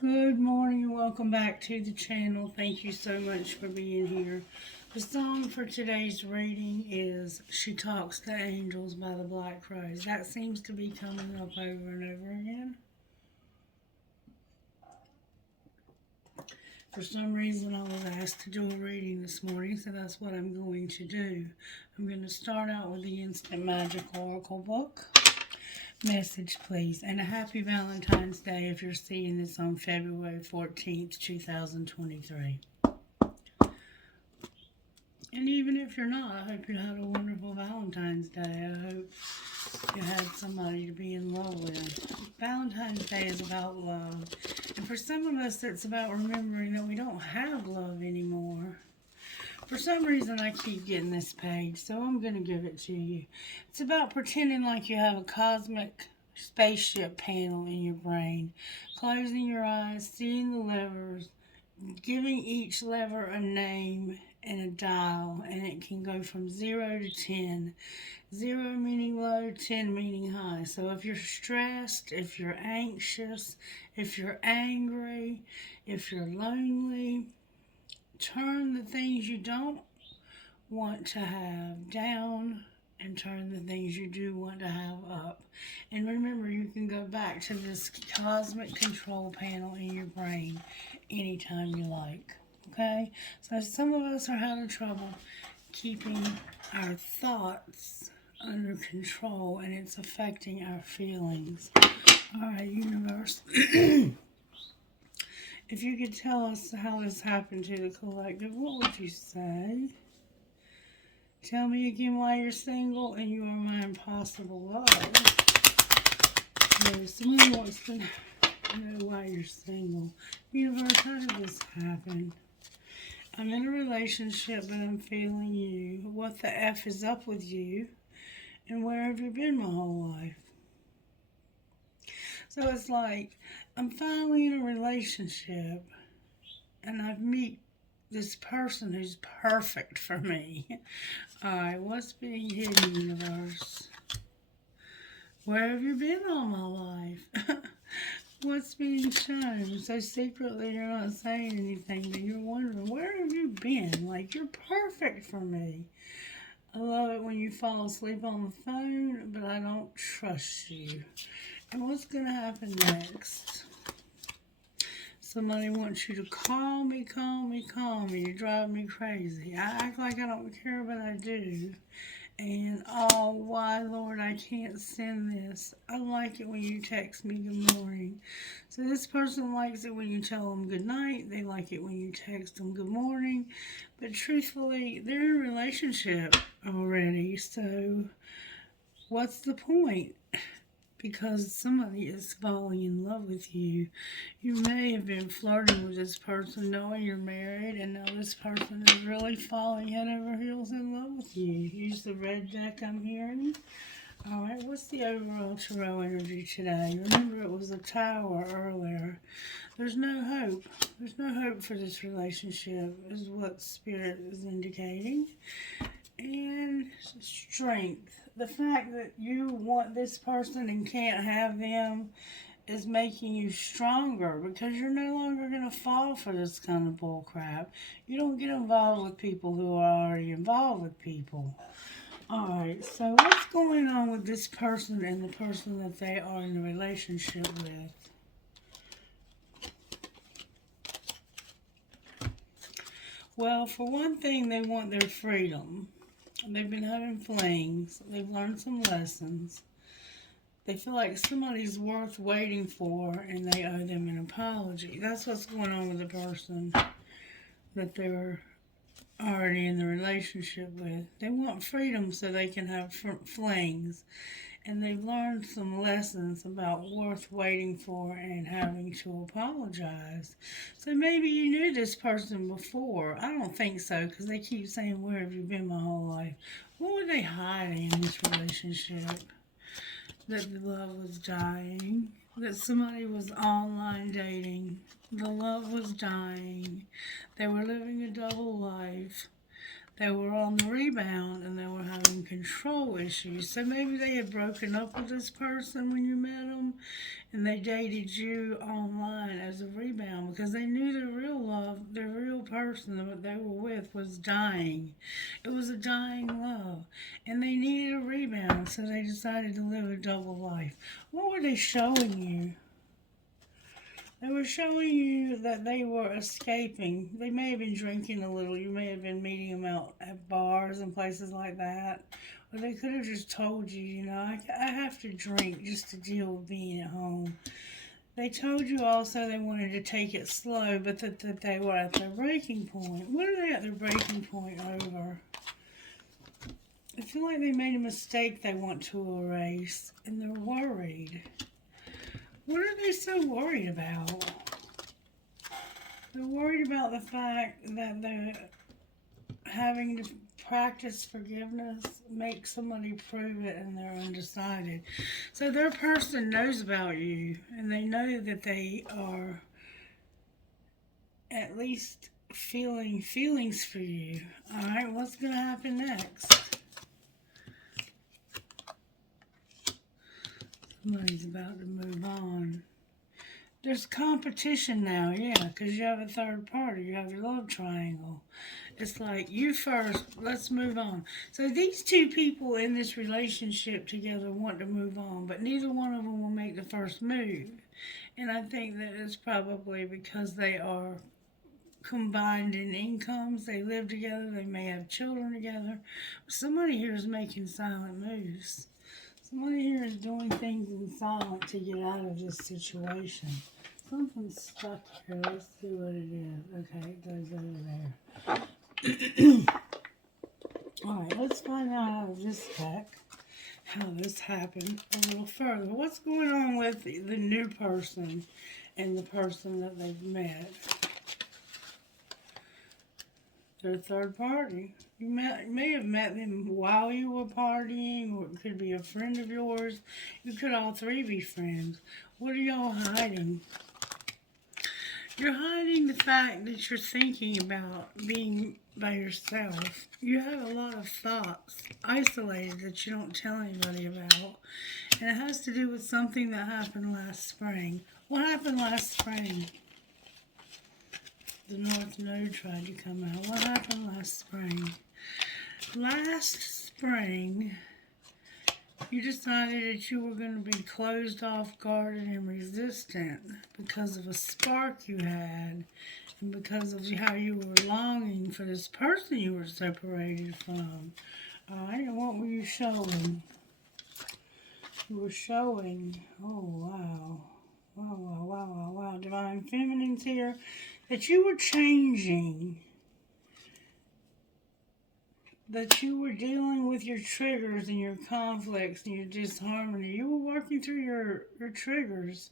Good morning and welcome back to the channel. Thank you so much for being here. The song for today's reading is She Talks to Angels by the Black Crowes. That seems to be coming up over and over again. For some reason I was asked to do a reading this morning, so that's what I'm going to do. I'm going to start out with the Instant Magic Oracle book. Message, please, and a happy Valentine's Day if you're seeing this on February 14th, 2023. And even if you're not, I hope you had a wonderful Valentine's Day. I hope you had somebody to be in love with. Valentine's Day is about love. And for some of us, it's about remembering that we don't have love anymore. For some reason, I keep getting this page, so I'm going to give it to you. It's about pretending like you have a cosmic spaceship panel in your brain. Closing your eyes, seeing the levers, giving each lever a name and a dial, and it can go from 0 to 10. 0 meaning low, 10 meaning high. So if you're stressed, if you're anxious, if you're angry, if you're lonely, turn the things you don't want to have down and turn the things you do want to have up. And remember, you can go back to this cosmic control panel in your brain anytime you like. Okay? So some of us are having trouble keeping our thoughts under control, and it's affecting our feelings. Alright, universe. If you could tell us how this happened to the collective, what would you say? Tell me again why you're single and you are my impossible love. So someone wants to know why you're single. Universe, how did this happen? I'm in a relationship, but I'm feeling you. What the F is up with you? And where have you been my whole life? So it's like, I'm finally in a relationship, and I've met this person who's perfect for me. Alright, what's being hidden, universe? Where have you been all my life? What's being shown? So secretly you're not saying anything, but you're wondering, where have you been? Like, you're perfect for me. I love it when you fall asleep on the phone, but I don't trust you. And what's going to happen next? Somebody wants you to call me, call me, call me. You drive me crazy. I act like I don't care, but I do. And, oh, why, Lord, I can't send this. I like it when you text me good morning. So this person likes it when you tell them good night. They like it when you text them good morning. But truthfully, they're in a relationship already. So what's the point? Because somebody is falling in love with you. You may have been flirting with this person knowing you're married, and now this person is really falling head over heels in love with you. Use the red deck I'm hearing. Alright, what's the overall tarot energy today? Remember, it was a tower earlier. There's no hope. There's no hope for this relationship, is what Spirit is indicating. And strength. The fact that you want this person and can't have them is making you stronger, because you're no longer going to fall for this kind of bull crap. You don't get involved with people who are already involved with people. Alright, so what's going on with this person and the person that they are in a relationship with? Well, for one thing, they want their freedom. They've been having flings. They've learned some lessons. They feel like somebody's worth waiting for, and they owe them an apology. That's what's going on with the person that they're already in the relationship with. They want freedom so they can have flings. And they've learned some lessons about worth waiting for and having to apologize. So maybe you knew this person before. I don't think so, because they keep saying, where have you been my whole life? What were they hiding in this relationship? That the love was dying. That somebody was online dating. The love was dying. They were living a double life. They were on the rebound and they were having control issues. So maybe they had broken up with this person when you met them and they dated you online as a rebound because they knew their real love, their real person that they were with was dying. It was a dying love and they needed a rebound, so they decided to live a double life. What were they showing you? They were showing you that they were escaping. They may have been drinking a little. You may have been meeting them out at bars and places like that. Or they could have just told you, I have to drink just to deal with being at home. They told you also they wanted to take it slow, but that they were at their breaking point. What are they at their breaking point over? I feel like they made a mistake they want to erase, and they're worried. What are they so worried about? They're worried about the fact that they're having to practice forgiveness, make somebody prove it, and they're undecided. So their person knows about you, and they know that they are at least feeling feelings for you. All right, what's going to happen next? Somebody's about to move on. There's competition now, yeah, because you have a third party. You have your love triangle. It's like, you first, let's move on. So these two people in this relationship together want to move on, but neither one of them will make the first move. And I think that it's probably because they are combined in incomes. They live together. They may have children together. Somebody here is making silent moves. Somebody here is doing things in silence to get out of this situation. Something's stuck here. Let's see what it is. Okay, it goes over there. Alright, let's find out out of this deck how this happened a little further. What's going on with the new person and the person that they've met? They're a third party. You may have met them while you were partying, or it could be a friend of yours. You could all three be friends. What are y'all hiding? You're hiding the fact that you're thinking about being by yourself. You have a lot of thoughts isolated that you don't tell anybody about. And it has to do with something that happened last spring. What happened last spring? The North Node tried to come out. What happened last spring? Last spring, you decided that you were going to be closed off, guarded, and resistant because of a spark you had and because of how you were longing for this person you were separated from. Alright, and what were you showing? You were showing, oh wow. Wow. Divine Feminine's here. That you were changing. That you were dealing with your triggers and your conflicts and your disharmony. You were working through your triggers.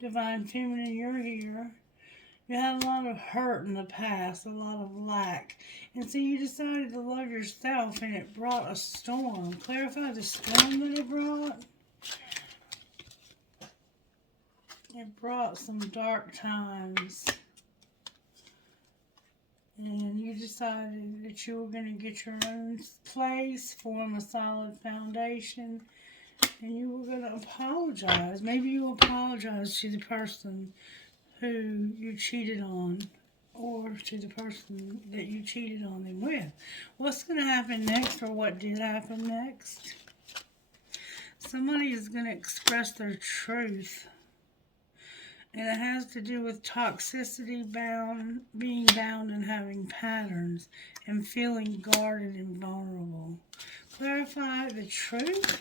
Divine Feminine, you're here. You had a lot of hurt in the past, a lot of lack. And so you decided to love yourself, and it brought a storm. Clarify the storm that it brought. It brought some dark times. And you decided that you were going to get your own place, form a solid foundation, and you were going to apologize. Maybe you apologize to the person who you cheated on, or to the person that you cheated on them with. What's going to happen next, or what did happen next? Somebody is going to express their truth. And it has to do with toxicity, being bound and having patterns, and feeling guarded and vulnerable. Clarify the truth.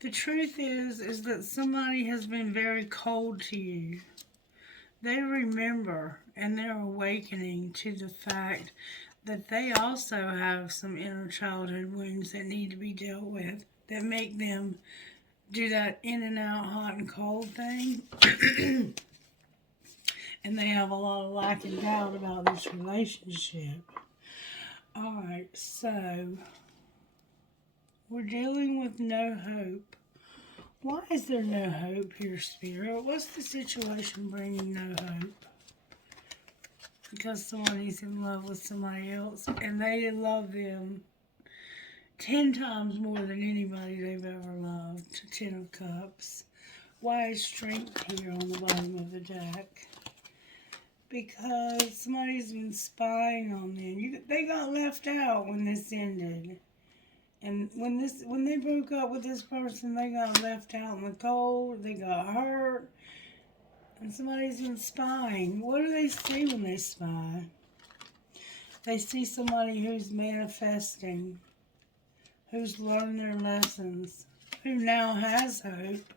The truth is that somebody has been very cold to you. They remember, and they're awakening to the fact that they also have some inner childhood wounds that need to be dealt with, that make them do that in and out, hot and cold thing. And they have a lot of lack and doubt about this relationship. Alright, so we're dealing with no hope. Why is there no hope here, Spirit? What's the situation bringing no hope? because somebody's in love with somebody else and they love them 10 times more than anybody they've ever loved. 10 of Cups. Why is strength here on the bottom of the deck? Because somebody's been spying on them. They got left out when this ended. And when they broke up with this person, they got left out in the cold. They got hurt. And somebody's been spying. What do they see when they spy? They see somebody who's manifesting, who's learned their lessons, who now has hope,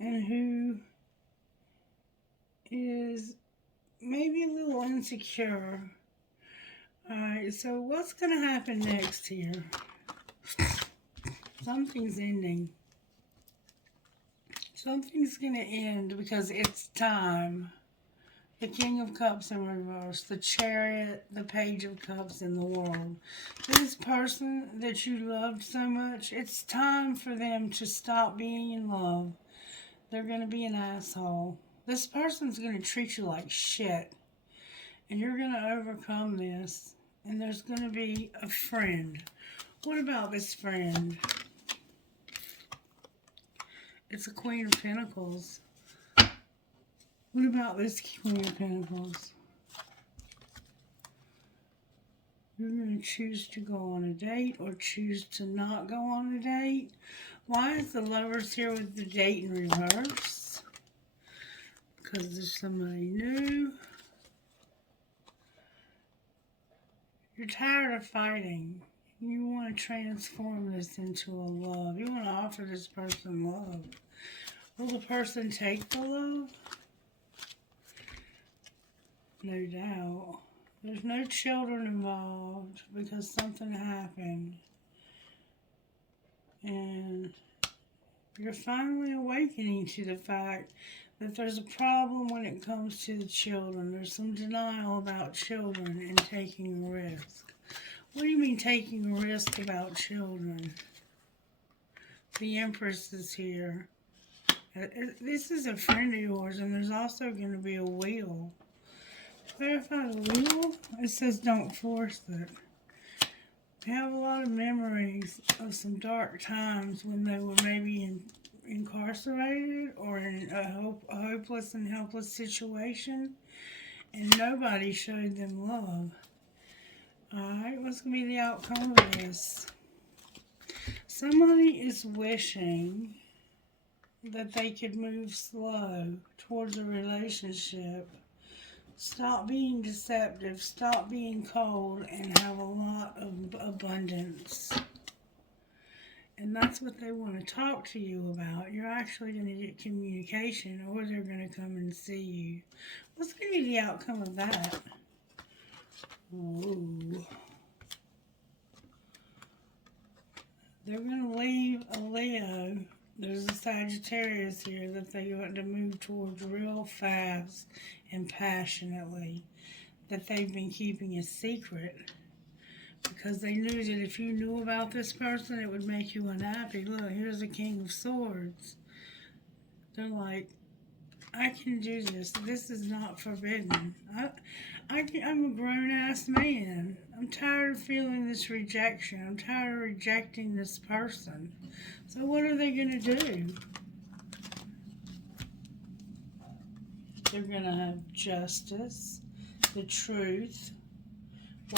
and who is maybe a little insecure. Alright, so what's going to happen next here? Something's ending. Something's going to end because it's time. The King of Cups in reverse, the Chariot, the Page of Cups in the world. This person that you loved so much, it's time for them to stop being in love. They're going to be an asshole. This person's going to treat you like shit. And you're going to overcome this. And there's going to be a friend. What about this friend? It's a Queen of Pentacles. What about this Queen of Pentacles? You're going to choose to go on a date or choose to not go on a date. Why is the Lovers here with the date in reverse? Because there's somebody new. You're tired of fighting. You want to transform this into a love. You want to offer this person love. Will the person take the love? No doubt. There's no children involved because something happened. And you're finally awakening to the fact that there's a problem when it comes to the children. There's some denial about children and taking a risk. What do you mean taking a risk about children? The Empress is here. This is a friend of yours, and there's also going to be a wheel. Clarify the wheel? It says don't force it. They have a lot of memories of some dark times when they were maybe incarcerated or in a hopeless and helpless situation, and nobody showed them love. Alright, what's going to be the outcome of this? Somebody is wishing that they could move slow towards a relationship. Stop being deceptive, stop being cold, and have a lot of abundance. And that's what they want to talk to you about. You're actually going to get communication, or they're going to come and see you. What's going to be the outcome of that? Ooh. They're going to leave a Leo. There's a Sagittarius here that they want to move towards real fast and passionately. That they've been keeping a secret. Because they knew that if you knew about this person, it would make you unhappy. Look, here's the King of Swords. They're like, I can do this. This is not forbidden. I'm a grown-ass man. I'm tired of feeling this rejection. I'm tired of rejecting this person. So what are they going to do? They're going to have justice, the truth,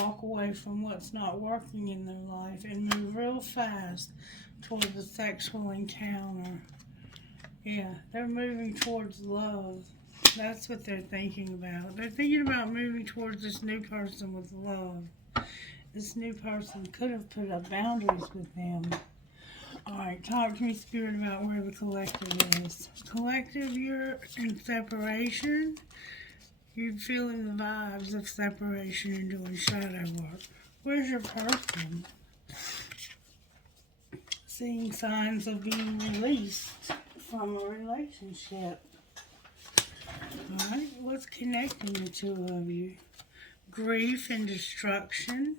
walk away from what's not working in their life, and move real fast towards the sexual encounter. Yeah, they're moving towards love. That's what they're thinking about. They're thinking about moving towards this new person with love. This new person could have put up boundaries with them. Alright, talk to me, Spirit, about where the collective is. Collective, you're in separation. You're feeling the vibes of separation and doing shadow work. Where's your person? Seeing signs of being released from a relationship. Alright, what's connecting the two of you? Grief and destruction.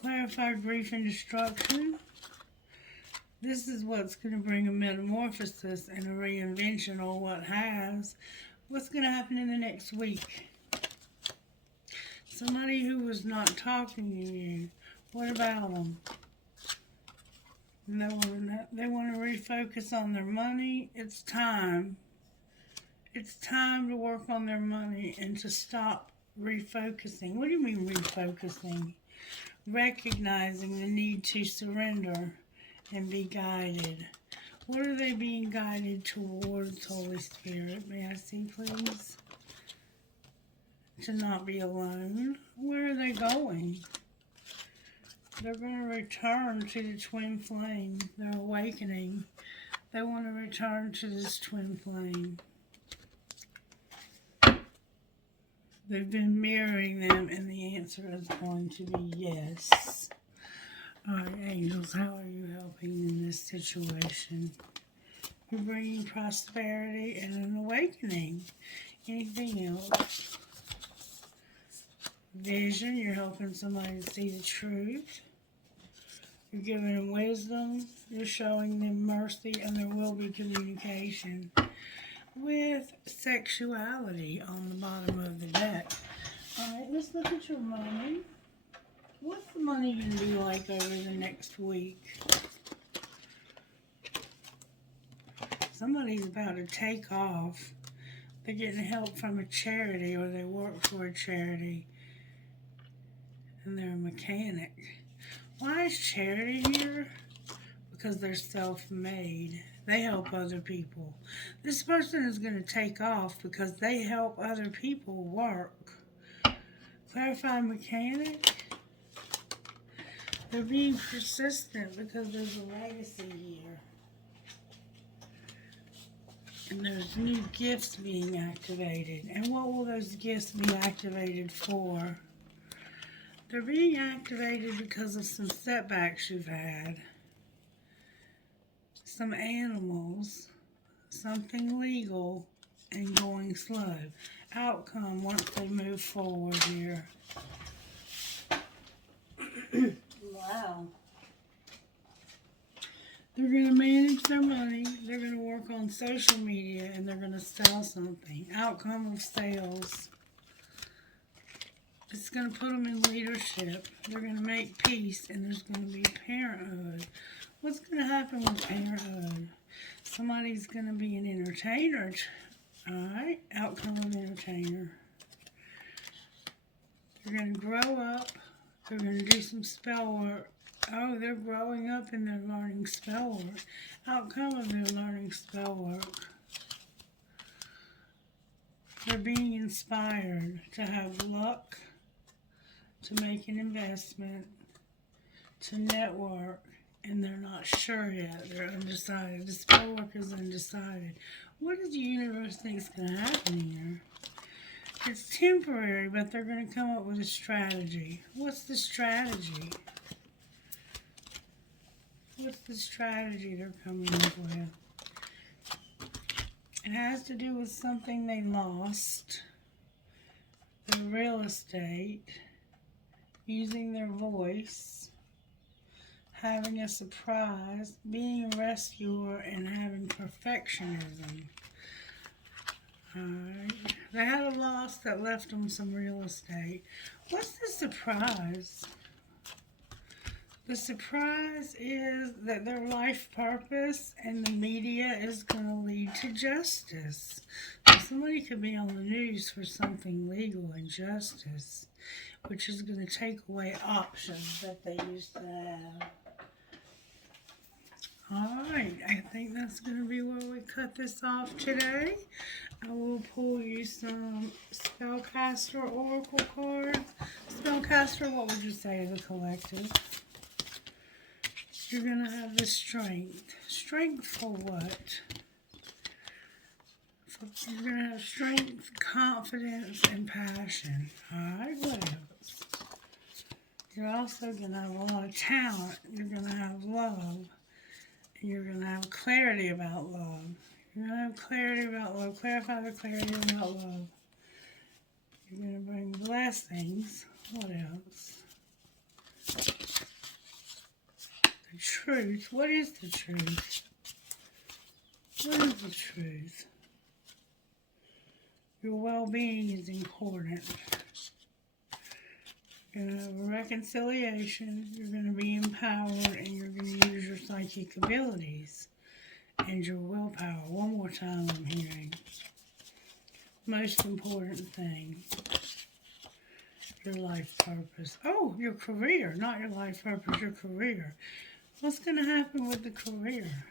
Clarify grief and destruction. This is what's going to bring a metamorphosis and a reinvention, or what has. What's going to happen in the next week? Somebody who was not talking to you. What about them? They want to refocus on their money. It's time. It's time to work on their money and to stop refocusing. What do you mean refocusing? Recognizing the need to surrender and be guided. What are they being guided towards, Holy Spirit? May I see, please? To not be alone. Where are they going? They're going to return to the twin flame. They're awakening. They want to return to this twin flame. They've been mirroring them, and the answer is going to be yes. All right, angels, how are you helping in this situation? You're bringing prosperity and an awakening. Anything else? Vision, you're helping somebody to see the truth. You're giving them wisdom. You're showing them mercy, and there will be communication. With sexuality on the bottom of the deck. Alright, let's look at your money. What's the money going to be like over the next week? Somebody's about to take off. They're getting help from a charity, or they work for a charity. And they're a mechanic. Why is charity here? Because they're self-made. They help other people. This person is going to take off because they help other people work. Clarify mechanic. They're being persistent because there's a legacy here. And there's new gifts being activated. And what will those gifts be activated for? They're being activated because of some setbacks you've had. Some animals, something legal, and going slow. Outcome once they move forward here. Wow. They're going to manage their money. They're going to work on social media, and they're going to sell something. Outcome of sales. It's going to put them in leadership. They're going to make peace, and there's going to be parenthood. What's going to happen with parenthood? Somebody's going to be an entertainer. Alright, outcome of entertainer. They're going to grow up. They're going to do some spell work. Oh, they're growing up and they're learning spell work. Outcome of their learning spell work. They're being inspired to have luck, to make an investment, to network. And they're not sure yet. They're undecided. The spell work is undecided. What does the universe think is going to happen here? It's temporary, but they're going to come up with a strategy. What's the strategy? What's the strategy they're coming up with? It has to do with something they lost. Their real estate. Using their voice. Having a surprise, being a rescuer, and having perfectionism. Alright. They had a loss that left them some real estate. What's the surprise? The surprise is that their life purpose and the media is going to lead to justice. So somebody could be on the news for something legal and justice, which is going to take away options that they used to have. Alright, I think that's going to be where we cut this off today. I will pull you some Spellcaster Oracle cards. Spellcaster, what would you say to the collective? You're going to have the strength. Strength for what? You're going to have strength, confidence, and passion. Alright, what else? You're also going to have a lot of talent. You're going to have love. You're going to have clarity about love. You're going to have clarity about love. Clarify the clarity about love. You're going to bring blessings. What else? The truth. What is the truth? What is the truth? Your well-being is important. You're going to have a reconciliation. You're going to be empowered, and you're going to use your psychic abilities and your willpower. One more time I'm hearing. Most important thing. Your life purpose. Oh, your career. Not your life purpose, your career. What's going to happen with the career?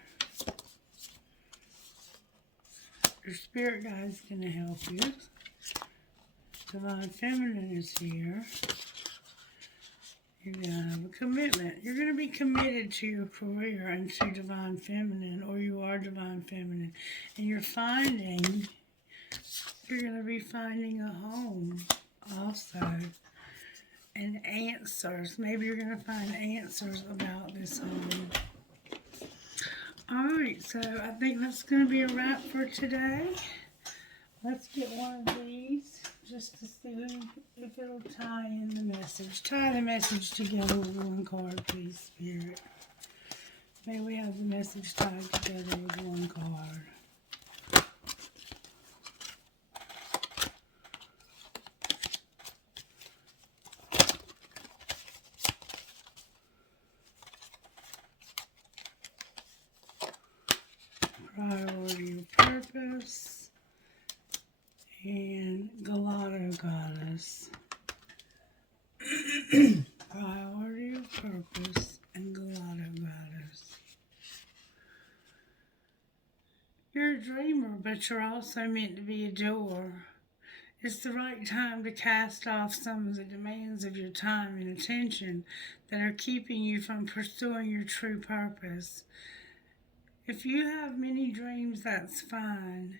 Your spirit guide's going to help you. Divine Feminine is here. You're going to have a commitment. You're going to be committed to your career and to Divine Feminine, or you are Divine Feminine. And you're going to be finding a home also. And answers. Maybe you're going to find answers about this home. Alright, so I think that's going to be a wrap for today. Let's get one of these just to see if it'll tie in the message. Tie the message together with one card, please, Spirit. May we have the message tied together with one card. Priority of Purpose, and Gelato Goddess. Priority of Purpose and Gelato Goddess. You're a dreamer, but you're also meant to be a doer. It's the right time to cast off some of the demands of your time and attention that are keeping you from pursuing your true purpose. If you have many dreams, that's fine,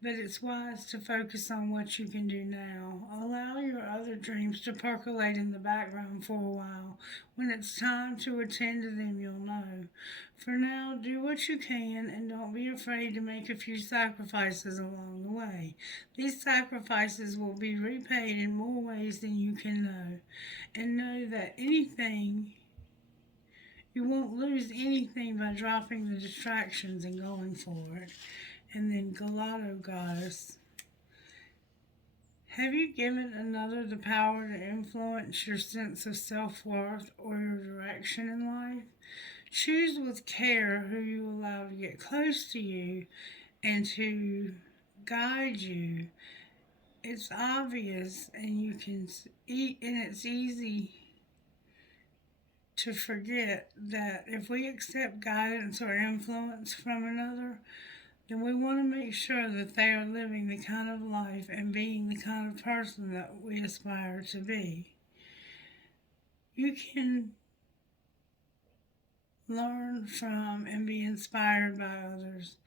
but it's wise to focus on what you can do now. Allow your other dreams to percolate in the background for a while. When it's time to attend to them, you'll know. For now, do what you can and don't be afraid to make a few sacrifices along the way. These sacrifices will be repaid in more ways than you can know. And know that you won't lose anything by dropping the distractions and going forward. And then Gelato Goddess. Have you given another the power to influence your sense of self-worth or your direction in life? Choose with care who you allow to get close to you and to guide you. It's obvious, and you can eat, and it's easy to forget that if we accept guidance or influence from another, then we want to make sure that they are living the kind of life and being the kind of person that we aspire to be. You can learn from and be inspired by others,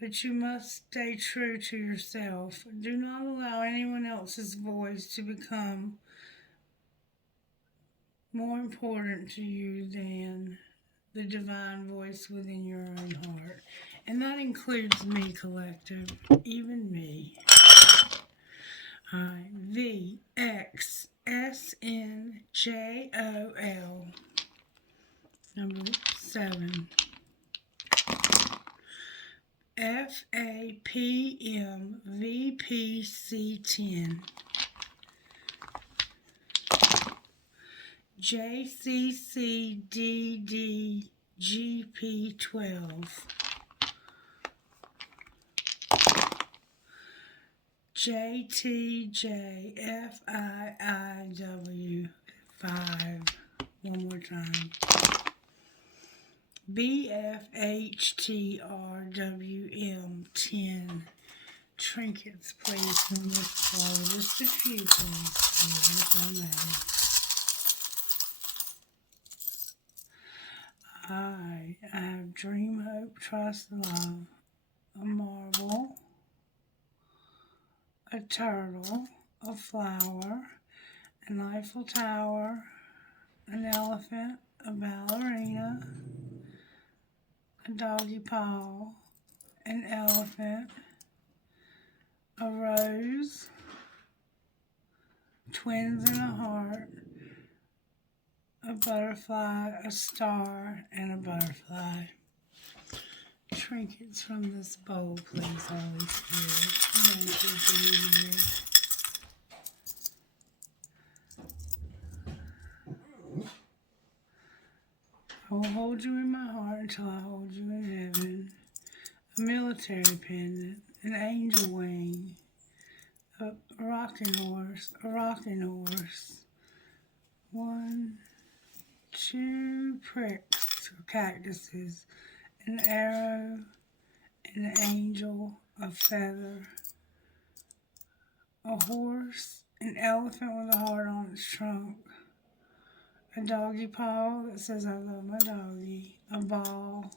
but you must stay true to yourself. Do not allow anyone else's voice to become more important to you than the divine voice within your own heart. And that includes me, collective, even me. Alright, VXSNJOL, number 7. FAPMVPC10. JCCDDGP12. JTJFIIW5. One more time. BFHTRWM10. Trinkets, please, from this floor. Just a few, please, if I may. I have Dream, Hope, Trust, Love, a marble, a turtle, a flower, an Eiffel Tower, an elephant, a ballerina, a doggy paw, an elephant, a rose, twins in a heart, a butterfly, a star, and a butterfly. trinkets from this bowl, please, Holy Spirit. Thank you, Jesus. I will hold you in my heart until I hold you in heaven. A military pendant, an angel wing, a rocking horse, 1, 2 pricks or cactuses, an arrow, an angel, a feather, a horse, an elephant with a heart on its trunk, a doggy paw that says I love my doggy, a ball,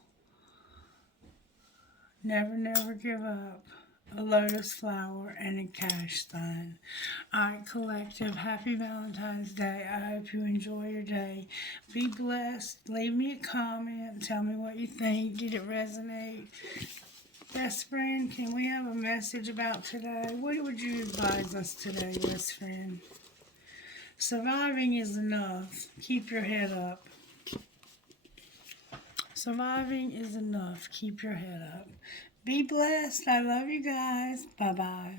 never, never give up, a lotus flower, and a cash sign. Alright, collective, happy Valentine's Day. I hope you enjoy your day. Be blessed. Leave me a comment. Tell me what you think. Did it resonate? Best friend, can we have a message about today? What would you advise us today, best friend? Surviving is enough. Keep your head up. Surviving is enough. Keep your head up. Be blessed. I love you guys. Bye-bye.